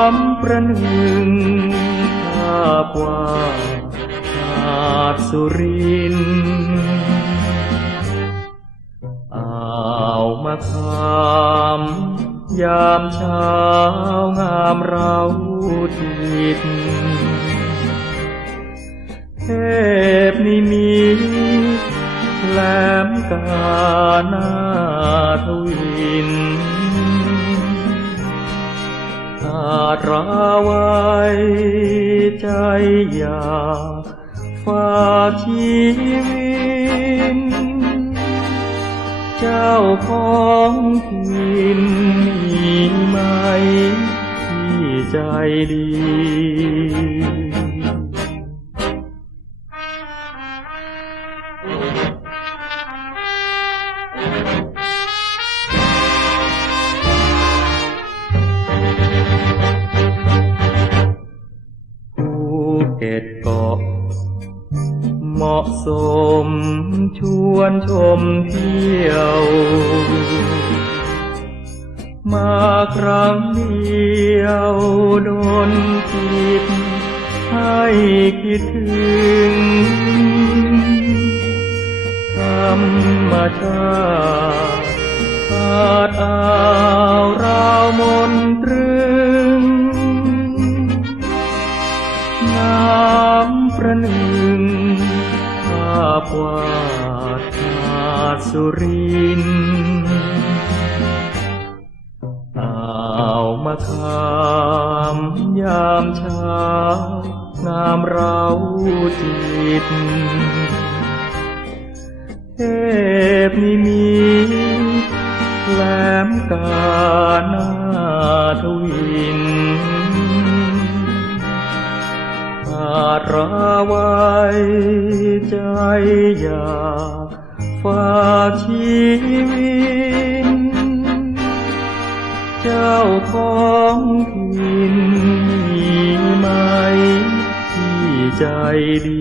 ามประหนึ่งภาพวาดอาจสุรินอ่าวมาคามยามเช้างามเราจิตเทพนิมิตแหลมกาหน้าทวิน ราไว้ใจอยากฝาชีวิตเจ้าของถิ่นมีไหมที่ใจดีาวมาคามยามเช้างามเราจิต เทพนิมิตแหลมกาหน้าทวินอาจราไว้ใจอยากฝากชีวิต จ้าของถิ่นมีไหมที่ใจดี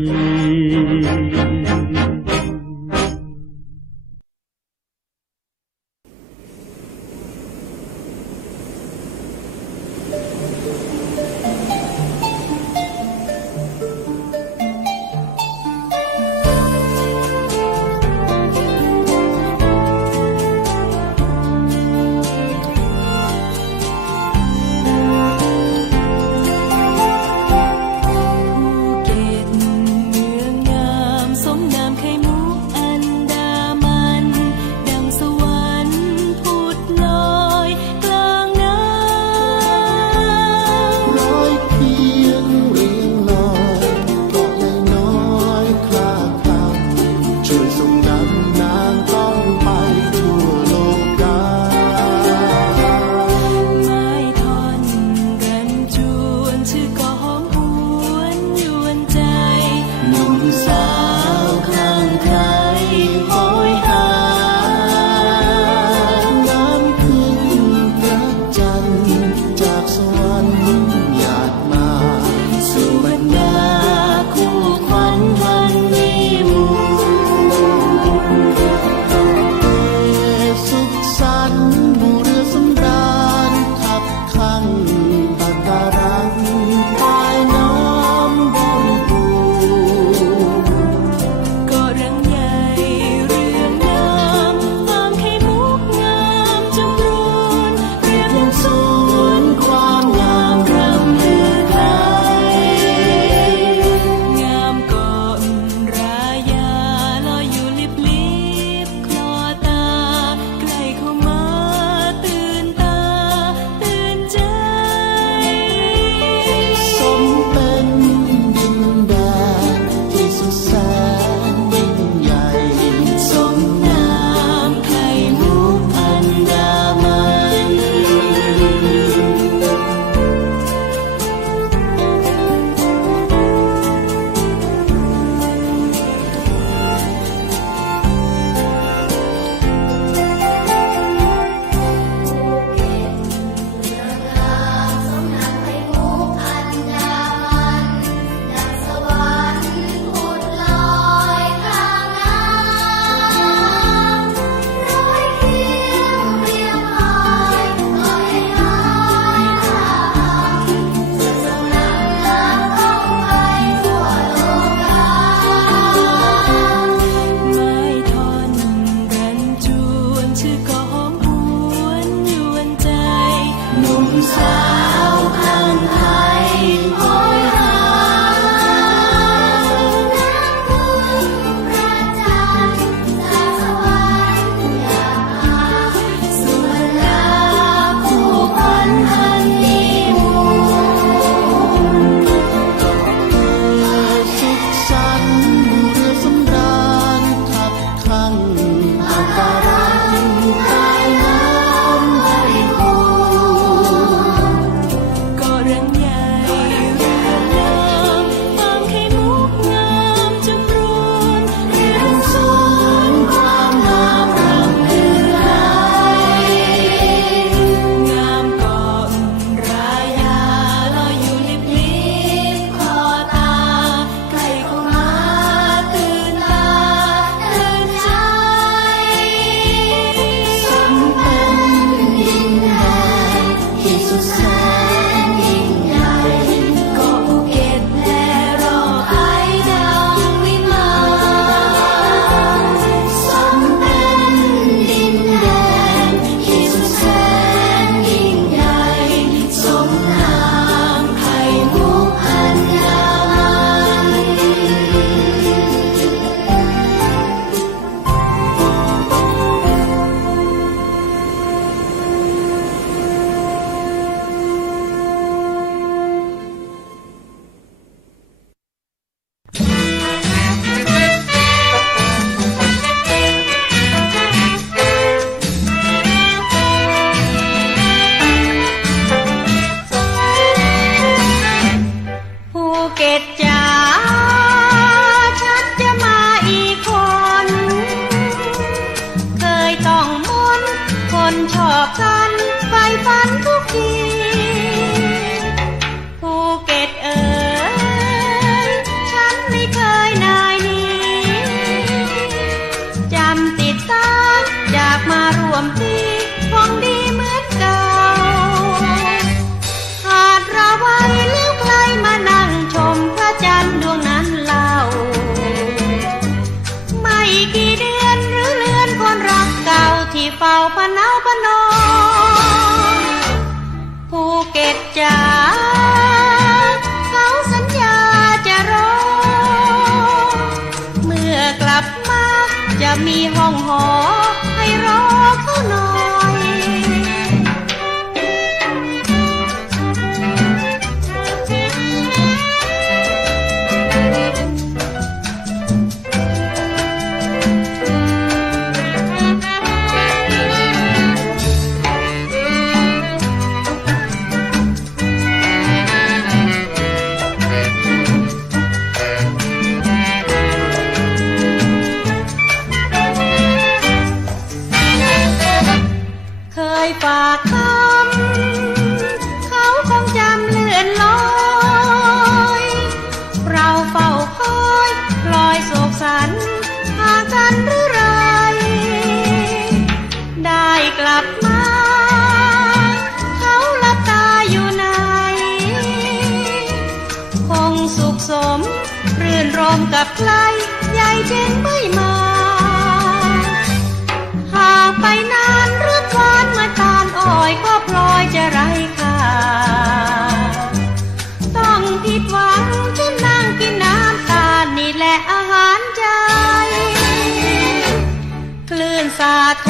พนาพะนอภูเก็ตจ๋าเขาสัญญาจะรอ เมื่อกลับมาจะมีห้องหอ สาโท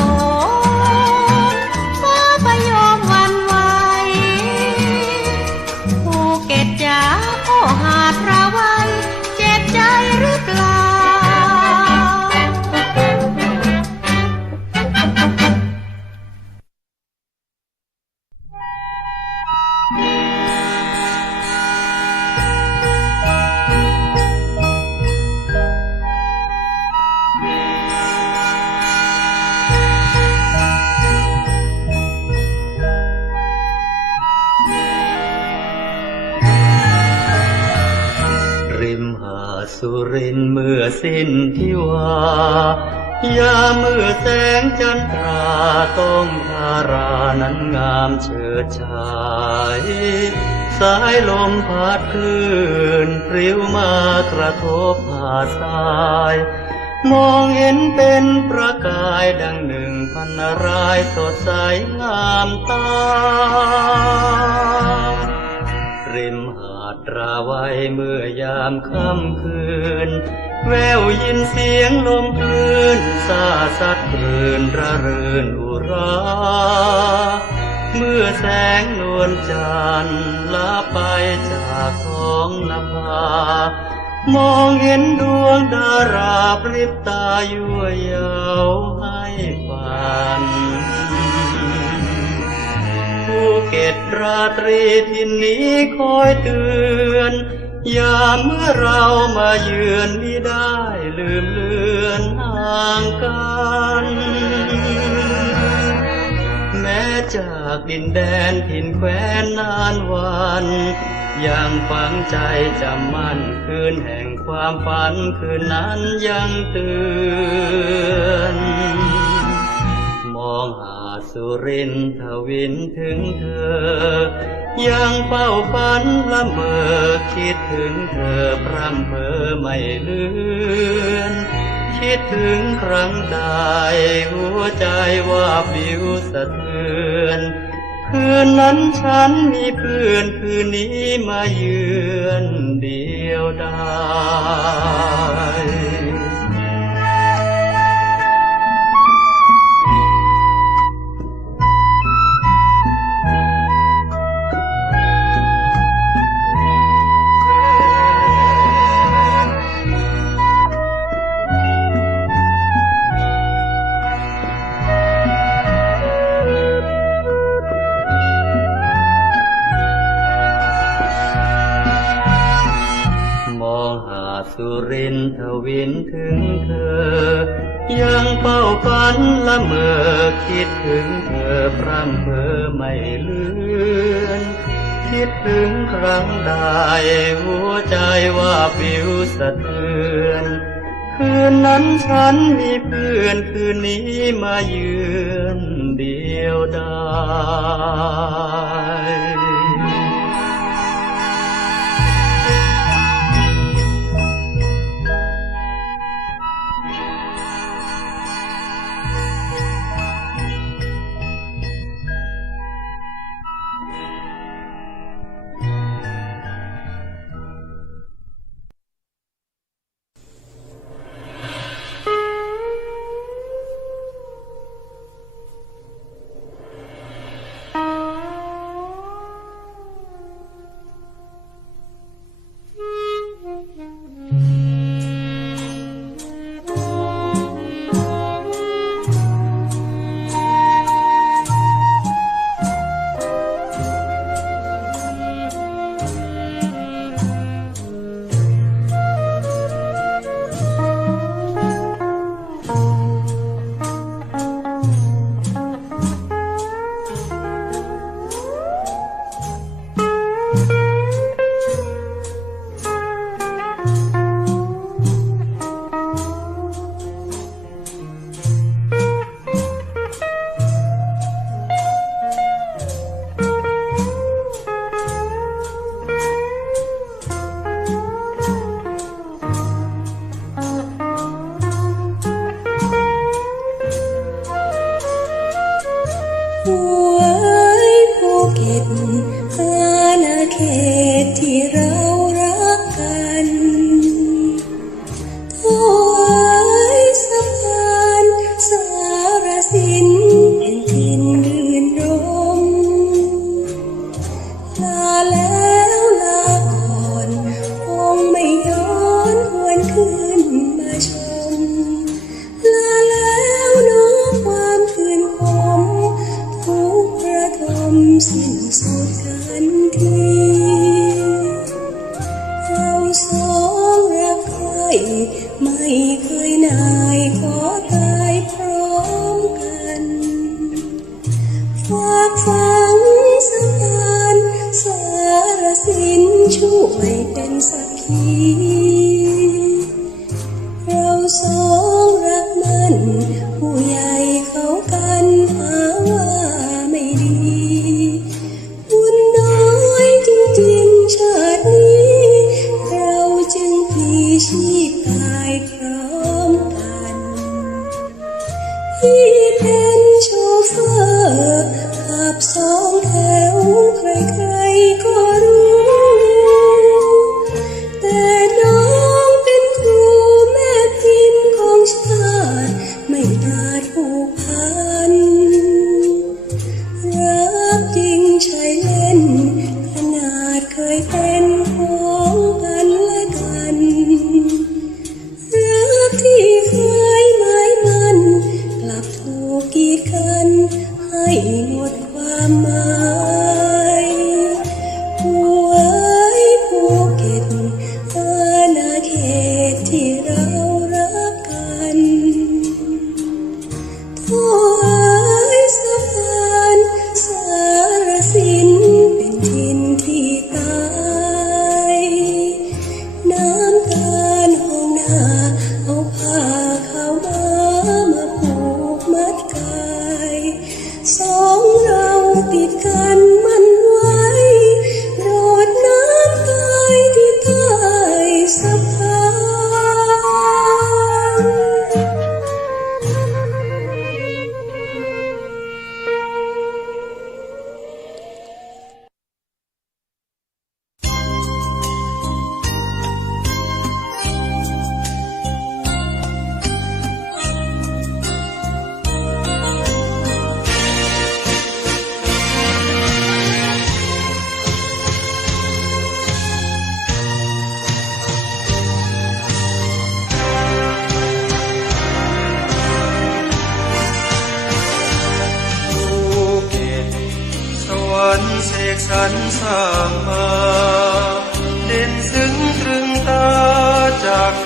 ายลมพัดคลื่นปลิวมากระทบหาดทราย มองเห็นเป็นประกายดังหนึ่งพันรายสดใสงามตา ริมหาดราไว้เมื่อยามค่ำคืน แววยินเสียงลมคลื่นซาซัดคลื่นระเรื่นอุรา เมื่อแสงนวลจันทร์ลาไปจากท้องนภามองเห็นดวงดาราปริบตายั่วยาวให้ฝันภูเก็ตราตรีที่นี้คอยเตือนยามเมื่อเรามาเยือนไมิได้ลืมเลือนห่างกัน จากดินแดนถิ่นแคว้นนานวันยังฝังใจจำมั่นคืนแห่งความฝันคืนนั้นยังเตือนมองหาสุรินทวินถึงเธอ ยังเฝ้าฝันละเมอคิดถึงเธอพร่ำเพอไม่เลือน คิดถึงครั้งใดหัวใจว่าผิวสะเทือน คืนนั้นฉันมีเพื่อนคืนนี้มาเยือนเดียวด เว้นถึงเธอ ยังเฝ้าฝันละเมอคิดถึงเธอพร่ำเพ้อไม่เลือนคิดถึงครั้งใดหัวใจว่าผิวสะเทือน คืนนั้นฉันมีเพื่อนคืนนี้มาเยือนเดียวดาย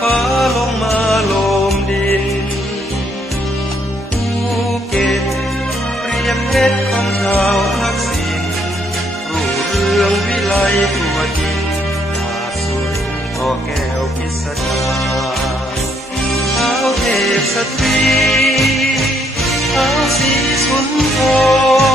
ฟ้าลงมาโลมดินภูเก็ตเปรียบเพชรของชาวทักษิณรู้เรื่องวิไลตัวจรินอาสุรินทอแก้วพิสดารสาวเทพสตรีสาวสีสุนทร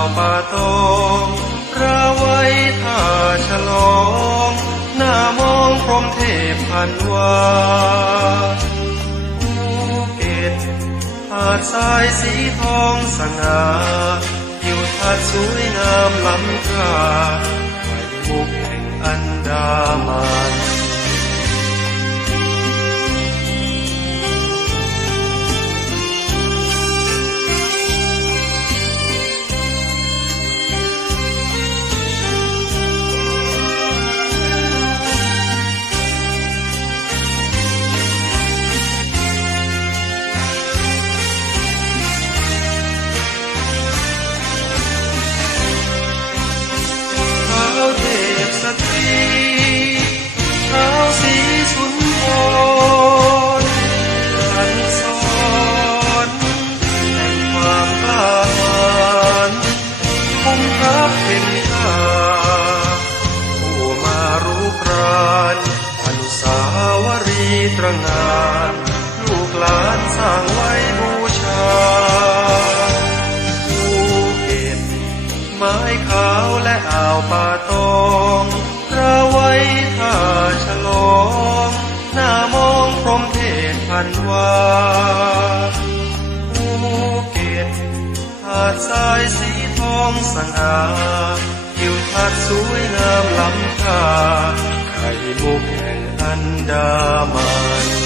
าวป่าตองราไว้ท่าฉลองหน้ามองพรหมเทพพันวาภูเก็ตหาดทรายสีทองสง่าทิวทัศน์สวยงามล้ำค่าไข่มุกแห่งอันดามันาทิวทัศน์สวยงามล้ำค่าไข่มุกแห่งอันดามัน